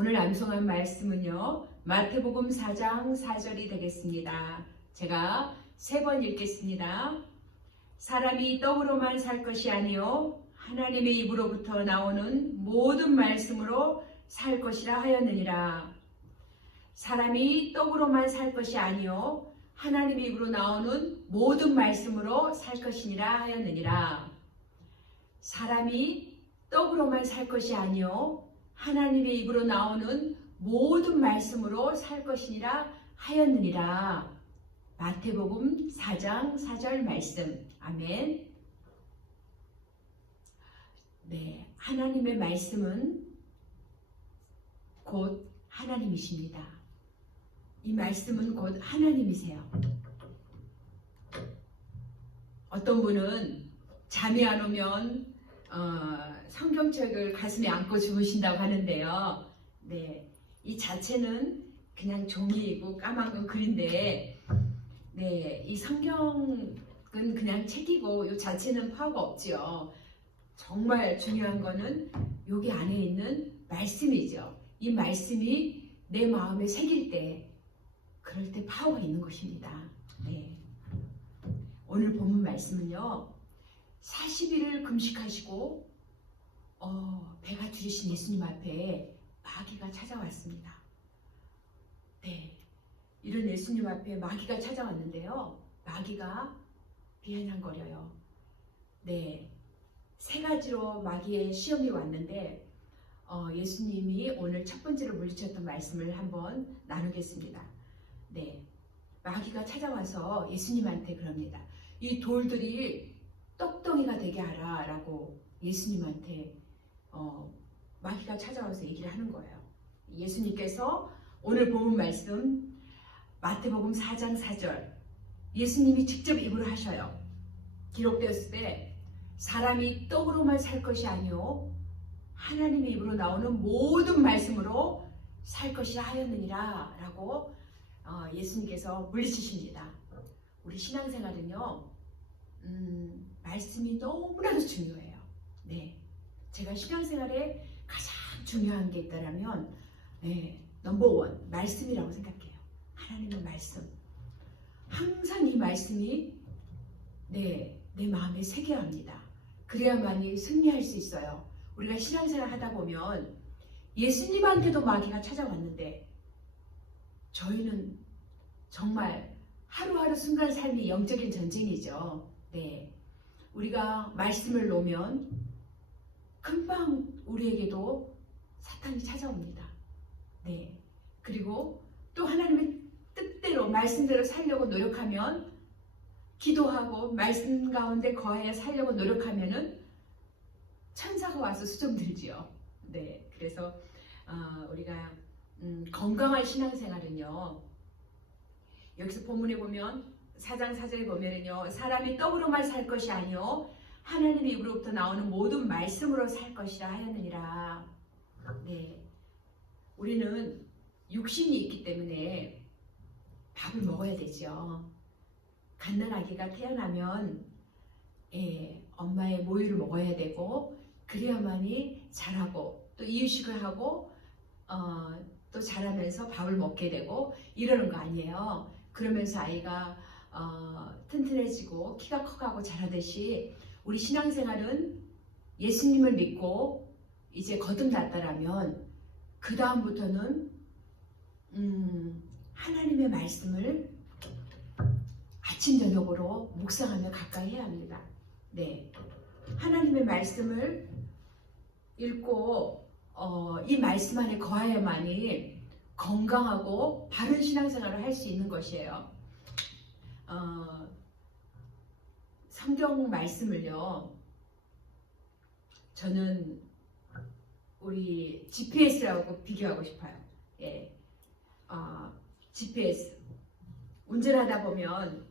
오늘 암송한 말씀은요, 마태복음 4장 4절이 되겠습니다. 제가 3번 읽겠습니다. 사람이 떡으로만 살 것이 아니요 하나님의 입으로부터 나오는 모든 말씀으로 살 것이라 하였느니라. 사람이 떡으로만 살 것이 아니요 하나님의 입으로 나오는 모든 말씀으로 살 것이니라 하였느니라. 사람이 떡으로만 살 것이 아니요 하나님의 입으로 나오는 모든 말씀으로 살 것이니라 하였느니라. 마태복음 4장 4절 말씀. 아멘. 네, 하나님의 말씀은 곧 하나님이십니다. 이 말씀은 곧 하나님이세요. 어떤 분은 잠이 안 오면 성경책을 가슴에 안고 주무신다고 하는데요. 네, 이 자체는 그냥 종이이고 까만 건 글인데, 네, 이 성경은 그냥 책이고 이 자체는 파워가 없지요. 정말 중요한 거는 여기 안에 있는 말씀이죠. 이 말씀이 내 마음에 새길 때, 그럴 때 파워가 있는 것입니다. 네. 오늘 본문 말씀은요, 40일을 금식하시고 배가 줄이신 예수님 앞에 마귀가 찾아왔습니다. 네, 이런 예수님 앞에 마귀가 찾아왔는데요, 마귀가 비아냥거려요. 네, 3가지로 마귀의 시험이 왔는데 예수님이 오늘 첫 번째로 물리쳤던 말씀을 한번 나누겠습니다. 네, 마귀가 찾아와서 예수님한테 그럽니다. 이 돌들이 떡덩이가 되게 하라 라고 예수님한테 마귀가 찾아와서 얘기를 하는 거예요. 예수님께서 오늘 본문 말씀 마태복음 4장 4절 예수님이 직접 입으로 하셔요. 기록되었을 때 사람이 떡으로만 살 것이 아니요 하나님의 입으로 나오는 모든 말씀으로 살 것이라 하였느니라 라고 예수님께서 물리치십니다. 우리 신앙생활은요, 말씀이 너무나도 중요해요. 네, 제가 신앙생활에 가장 중요한 게 있다면 넘버원 말씀이라고 생각해요. 하나님의 말씀. 항상 이 말씀이 내 마음에 새겨야 합니다. 그래야만이 승리할 수 있어요. 우리가 신앙생활 하다 보면 예수님한테도 마귀가 찾아왔는데 저희는 정말 하루하루 순간 삶이 영적인 전쟁이죠. 네, 우리가 말씀을 놓으면 금방 우리에게도 사탄이 찾아옵니다. 네, 그리고 또 하나님의 뜻대로 말씀대로 살려고 노력하면, 기도하고 말씀 가운데 거하여 살려고 노력하면은 천사가 와서 수정 들지요. 네, 그래서 우리가 건강한 신앙생활은요, 여기서 본문에 보면 4장 4절에 보면은요, 사람이 떡으로만 살 것이 아니요 하나님의 입으로부터 나오는 모든 말씀으로 살 것이라 하였느니라. 네, 우리는 육신이 있기 때문에 밥을 먹어야 되죠. 갓난 아기가 태어나면 엄마의 모유를 먹어야 되고, 그래야만이 자라고 또 이유식을 하고 또 자라면서 밥을 먹게 되고 이러는 거 아니에요. 그러면서 아이가 튼튼해지고 키가 커가고 자라듯이 우리 신앙생활은 예수님을 믿고 이제 거듭났다라면 그 다음부터는 하나님의 말씀을 아침 저녁으로 묵상하며 가까이 해야 합니다. 네, 하나님의 말씀을 읽고 이 말씀 안에 거하여만이 건강하고 바른 신앙생활을 할 수 있는 것이에요. 성경 말씀을요, 저는 우리 GPS라고 비교하고 싶어요. 예, GPS 운전하다 보면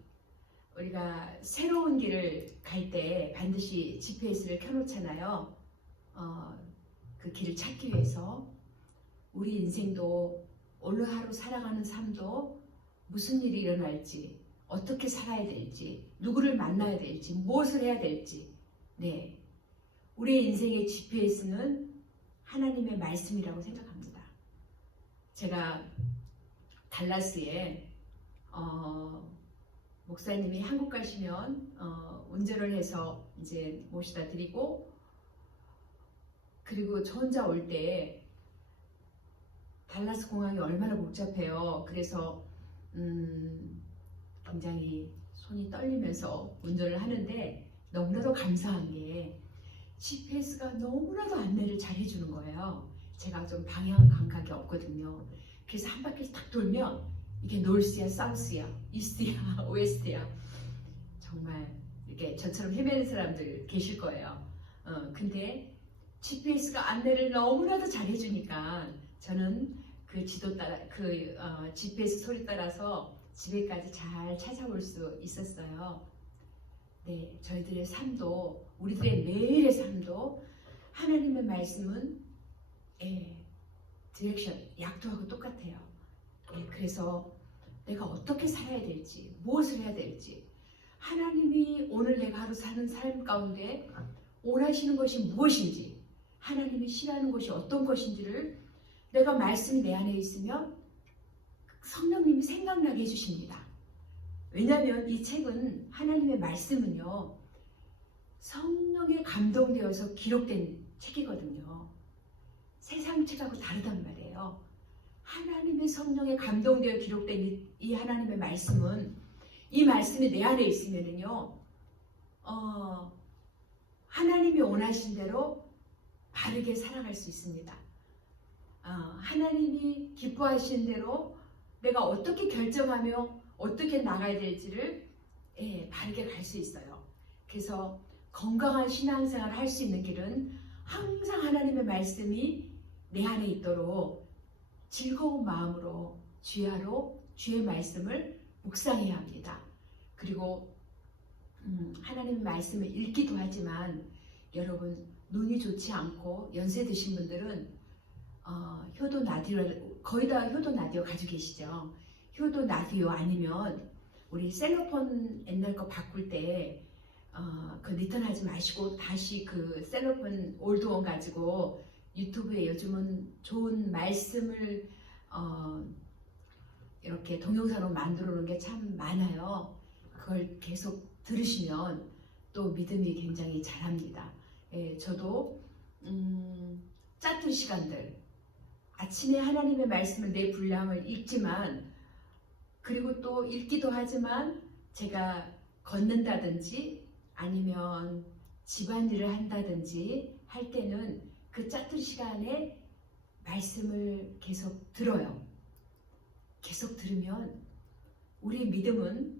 우리가 새로운 길을 갈 때 반드시 GPS를 켜놓잖아요. 그 길을 찾기 위해서. 우리 인생도 오늘 하루 살아가는 삶도 무슨 일이 일어날지, 어떻게 살아야 될지, 누구를 만나야 될지, 무엇을 해야 될지, 네, 우리의 인생의 GPS는 하나님의 말씀이라고 생각합니다. 제가 달라스에 목사님이 한국 가시면 운전을 해서 이제 모시다 드리고, 그리고 저 혼자 올 때 달라스 공항이 얼마나 복잡해요. 그래서 굉장히 손이 떨리면서 운전을 하는데 너무나도 감사한 게 GPS가 너무나도 안내를 잘 해주는 거예요. 제가 좀 방향 감각이 없거든요. 그래서 한 바퀴 딱 돌면 이게 노스야, 사우스야, 이스트야, 웨스트야. 정말 이렇게 저처럼 헤매는 사람들 계실 거예요. 근데 GPS가 안내를 너무나도 잘 해주니까 저는 그 지도 따라, GPS 소리 따라서 집에까지 잘 찾아올 수 있었어요. 네, 저희들의 삶도, 우리들의 매일의 삶도 하나님의 말씀은 디렉션, 약도하고 똑같아요. 그래서 내가 어떻게 살아야 될지, 무엇을 해야 될지, 하나님이 오늘 내가 하루 사는 삶 가운데 원하시는 것이 무엇인지, 하나님이 싫어하는 것이 어떤 것인지를 내가 말씀이 내 안에 있으면 성령님이 생각나게 해주십니다. 왜냐하면 이 책은, 하나님의 말씀은요, 성령에 감동되어서 기록된 책이거든요. 세상 책하고 다르단 말이에요. 하나님의 성령에 감동되어 기록된 이 하나님의 말씀은, 이 말씀이 내 안에 있으면은요, 하나님이 원하신 대로 바르게 살아갈 수 있습니다. 하나님이 기뻐하시는 대로 내가 어떻게 결정하며 어떻게 나가야 될지를 바르게 갈 수 있어요. 그래서 건강한 신앙생활을 할 수 있는 길은 항상 하나님의 말씀이 내 안에 있도록 즐거운 마음으로 주야로 주의 말씀을 묵상해야 합니다. 그리고 하나님의 말씀을 읽기도 하지만, 여러분 눈이 좋지 않고 연세 드신 분들은 효도 라디오, 거의 다 효도 라디오 가지고 계시죠. 효도 라디오 아니면 우리 셀로폰 옛날 거 바꿀 때 그 리턴하지 마시고 다시 그 셀로폰 올드원 가지고 유튜브에 요즘은 좋은 말씀을 이렇게 동영상으로 만들어 놓은 게 참 많아요. 그걸 계속 들으시면 또 믿음이 굉장히 자랍니다. 저도 짧은 시간들 아침에 하나님의 말씀을 내 분량을 읽지만, 그리고 또 읽기도 하지만 제가 걷는다든지 아니면 집안일을 한다든지 할 때는 그 짧은 시간에 말씀을 계속 들어요. 계속 들으면 우리 믿음은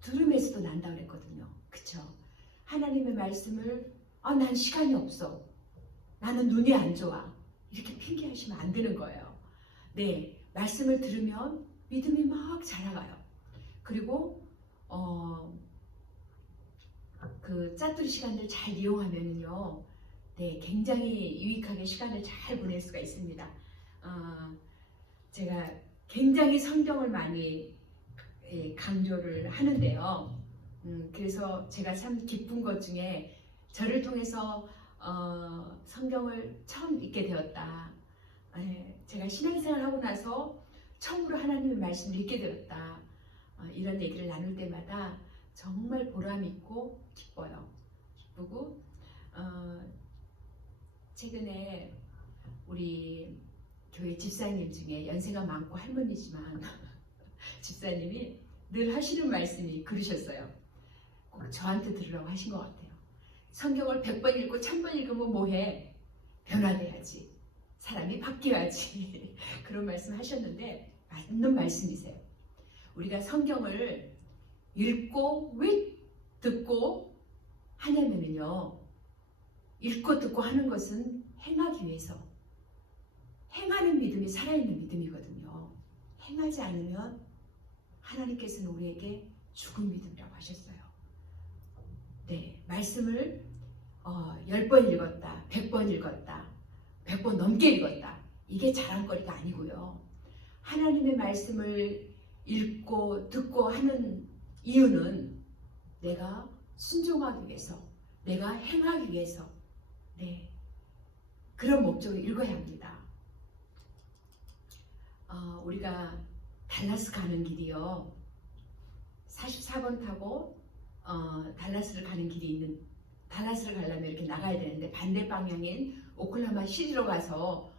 들음에서도 난다 그랬거든요. 그쵸? 하나님의 말씀을 난 시간이 없어, 나는 눈이 안 좋아, 이렇게 핑계하시면 안 되는 거예요. 네, 말씀을 들으면 믿음이 막 자라가요. 그리고 그 짜투리 시간을 잘 이용하면요, 네, 굉장히 유익하게 시간을 잘 보낼 수가 있습니다. 제가 굉장히 성경을 많이 강조를 하는데요. 그래서 제가 참 기쁜 것 중에 저를 통해서 성경을 처음 읽게 되었다. 제가 신앙생활 하고 나서 처음으로 하나님의 말씀을 읽게 되었다. 이런 얘기를 나눌 때마다 정말 보람있고 기뻐요. 기쁘고 최근에 우리 교회 집사님 중에 연세가 많고 할머니지만 집사님이 늘 하시는 말씀이 그러셨어요. 꼭 저한테 들으라고 하신 것 같아요. 성경을 100번 읽고 1000번 읽으면 뭐해? 변화돼야지. 사람이 바뀌어야지. 그런 말씀 하셨는데 맞는 말씀이세요. 우리가 성경을 읽고 왜 듣고 하냐면요, 읽고 듣고 하는 것은 행하기 위해서, 행하는 믿음이 살아있는 믿음이거든요. 행하지 않으면 하나님께서는 우리에게 죽은 믿음이라고 하셨어요. 네, 말씀을 10번 읽었다, 100번 읽었다, 100번 넘게 읽었다, 이게 자랑거리가 아니고요. 하나님의 말씀을 읽고 듣고 하는 이유는 내가 순종하기 위해서, 내가 행하기 위해서, 네, 그런 목적으로 읽어야 합니다. 우리가 달라스 가는 길이요. 44번 타고 달라스를 가는 길이 있는, 달라스를 가려면 이렇게 나가야 되는데 반대 방향인 오클라호마 시티로 가서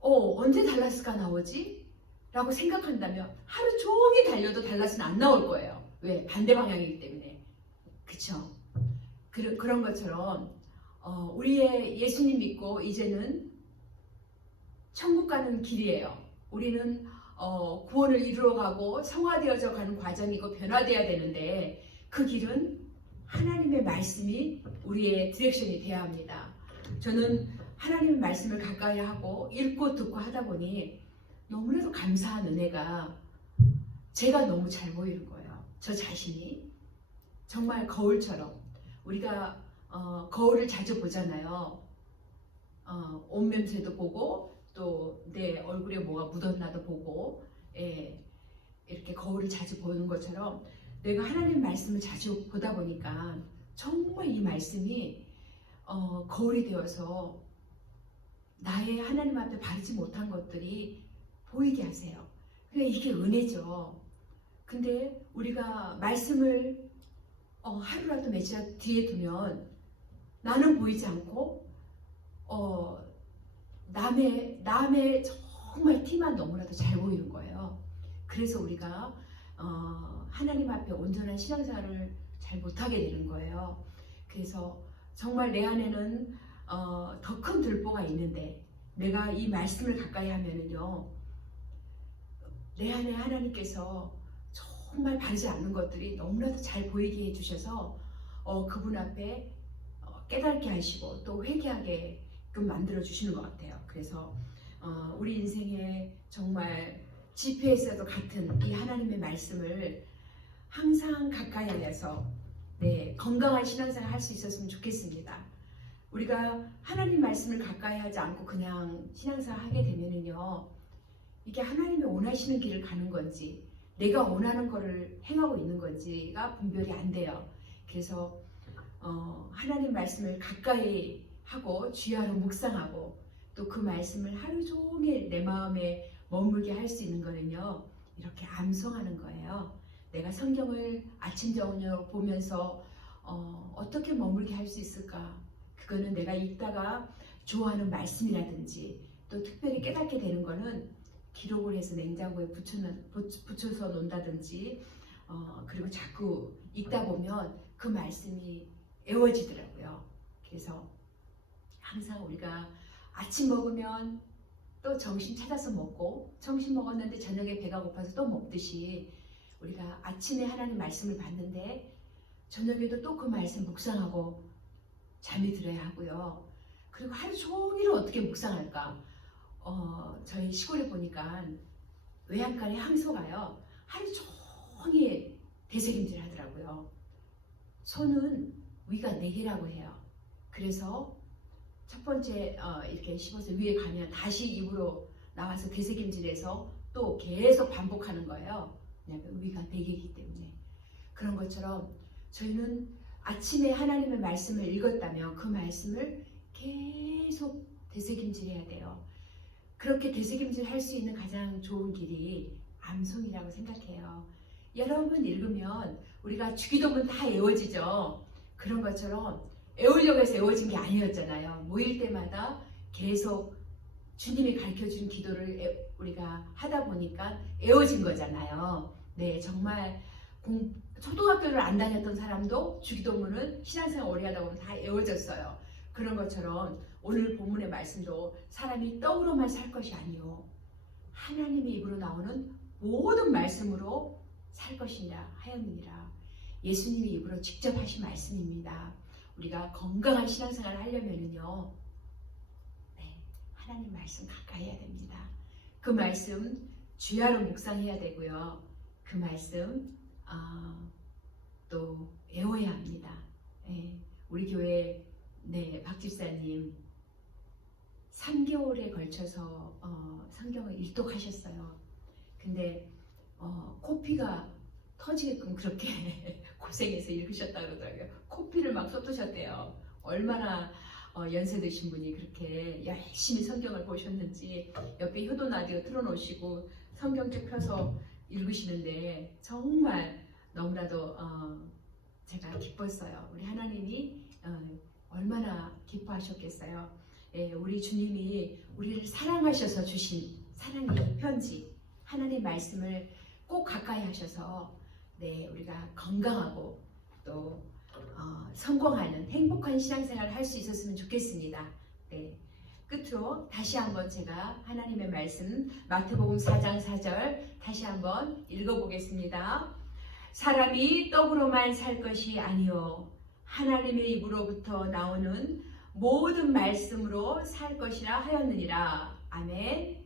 언제 달라스가 나오지? 라고 생각한다면 하루 종일 달려도 달라스는 안 나올 거예요. 왜? 반대 방향이기 때문에. 그쵸? 그런 것처럼 우리의 예수님 믿고 이제는 천국 가는 길이에요. 우리는 구원을 이루어가고 성화되어져 가는 과정이고 변화되어야 되는데 그 길은 하나님의 말씀이 우리의 디렉션이 되어야 합니다. 저는 하나님의 말씀을 가까이 하고 읽고 듣고 하다 보니 너무나도 감사한 은혜가 제가 너무 잘 보이는 거예요. 저 자신이 정말 거울처럼 우리가 거울을 자주 보잖아요. 옷냄새도 보고 또 내 얼굴에 뭐가 묻었나도 보고 이렇게 거울을 자주 보는 것처럼 내가 하나님 말씀을 자주 보다 보니까 정말 이 말씀이 거울이 되어서 나의 하나님 앞에 바르지 못한 것들이 보이게 하세요. 그러니까 이게 은혜죠. 근데 우리가 말씀을 하루라도 며칠 뒤에 두면 나는 보이지 않고 남의 정말 티만 너무나도 잘 보이는 거예요. 그래서 우리가 하나님 앞에 온전한 신앙생활을 잘 못하게 되는 거예요. 그래서 정말 내 안에는 더 큰 들보가 있는데 내가 이 말씀을 가까이 하면은요, 내 안에 하나님께서 정말 바르지 않는 것들이 너무나도 잘 보이게 해주셔서 그분 앞에 깨닫게 하시고 또 회개하게 만들어 주시는 것 같아요. 그래서 우리 인생에 정말 GPS와도 같은 이 하나님의 말씀을 항상 가까이 하여서 건강한 신앙생활 할 수 있었으면 좋겠습니다. 우리가 하나님 말씀을 가까이 하지 않고 그냥 신앙생활 하게 되면은요, 이게 하나님이 원하시는 길을 가는 건지 내가 원하는 거를 행하고 있는 건지가 분별이 안 돼요. 그래서 하나님 말씀을 가까이 하고 주야로 묵상하고 또 그 말씀을 하루 종일 내 마음에 머물게 할 수 있는 거는요, 이렇게 암송하는 거예요. 내가 성경을 아침 저녁 보면서 어떻게 머물게 할 수 있을까? 그거는 내가 읽다가 좋아하는 말씀이라든지 또 특별히 깨닫게 되는 거는 기록을 해서 냉장고에 붙여서 놓는다든지 그리고 자꾸 읽다 보면 그 말씀이 애워지더라고요. 그래서 항상 우리가 아침 먹으면 또 점심 찾아서 먹고 점심 먹었는데 저녁에 배가 고파서 또 먹듯이 우리가 아침에 하나님 말씀을 받는데 저녁에도 또 그 말씀 묵상하고 잠이 들어야 하고요. 그리고 하루 종일 어떻게 묵상할까? 저희 시골에 보니까 외양간에 항소가요, 하루 종일 되새김질 하더라고요. 소는 위가 4개라고 해요. 그래서 첫 번째 이렇게 씹어서 위에 가면 다시 입으로 나와서 되새김질해서 또 계속 반복하는 거예요. 왜냐하면 위가 4개이기 때문에. 그런 것처럼 저희는 아침에 하나님의 말씀을 읽었다면 그 말씀을 계속 되새김질해야 돼요. 그렇게 되새김질 할 수 있는 가장 좋은 길이 암송이라고 생각해요. 여러 번 읽으면 우리가 주기도문 다 외워지죠. 그런 것처럼 외우려고 해서 외워진 게 아니었잖아요. 모일 때마다 계속 주님이 가르쳐준 기도를 우리가 하다 보니까 외워진 거잖아요. 네, 정말 초등학교를 안 다녔던 사람도 주기도문은 신앙생활 오래 하다 보면 다 외워졌어요. 그런 것처럼 오늘 본문의 말씀도 사람이 떡으로만 살 것이 아니요 하나님의 입으로 나오는 모든 말씀으로 살 것이냐 하였느니라. 예수님의 입으로 직접 하신 말씀입니다. 우리가 건강한 신앙생활을 하려면은요, 하나님 말씀 가까이 해야 됩니다. 그 말씀 주야로 묵상해야 되고요. 그 말씀 또 외워야 합니다. 우리 교회 박 집사님 3개월에 걸쳐서 성경을 일독하셨어요. 근데 코피가 터지게끔 그렇게 고생해서 읽으셨다고 그러더라고요. 코피를 막 쏟으셨대요. 얼마나 연세 드신 분이 그렇게 열심히 성경을 보셨는지 옆에 효도 라디오 틀어놓으시고 성경책 펴서 읽으시는데 정말 너무나도 제가 기뻤어요. 우리 하나님이 얼마나 기뻐하셨겠어요. 예, 우리 주님이 우리를 사랑하셔서 주신 사랑의 편지, 하나님 말씀을 꼭 가까이 하셔서 네, 우리가 건강하고 또 성공하는 행복한 신앙생활을 할 수 있었으면 좋겠습니다. 네. 끝으로 다시 한번 제가 하나님의 말씀 마태복음 4장 4절 다시 한번 읽어보겠습니다. 사람이 떡으로만 살 것이 아니요 하나님의 입으로부터 나오는 모든 말씀으로 살 것이라 하였느니라. 아멘.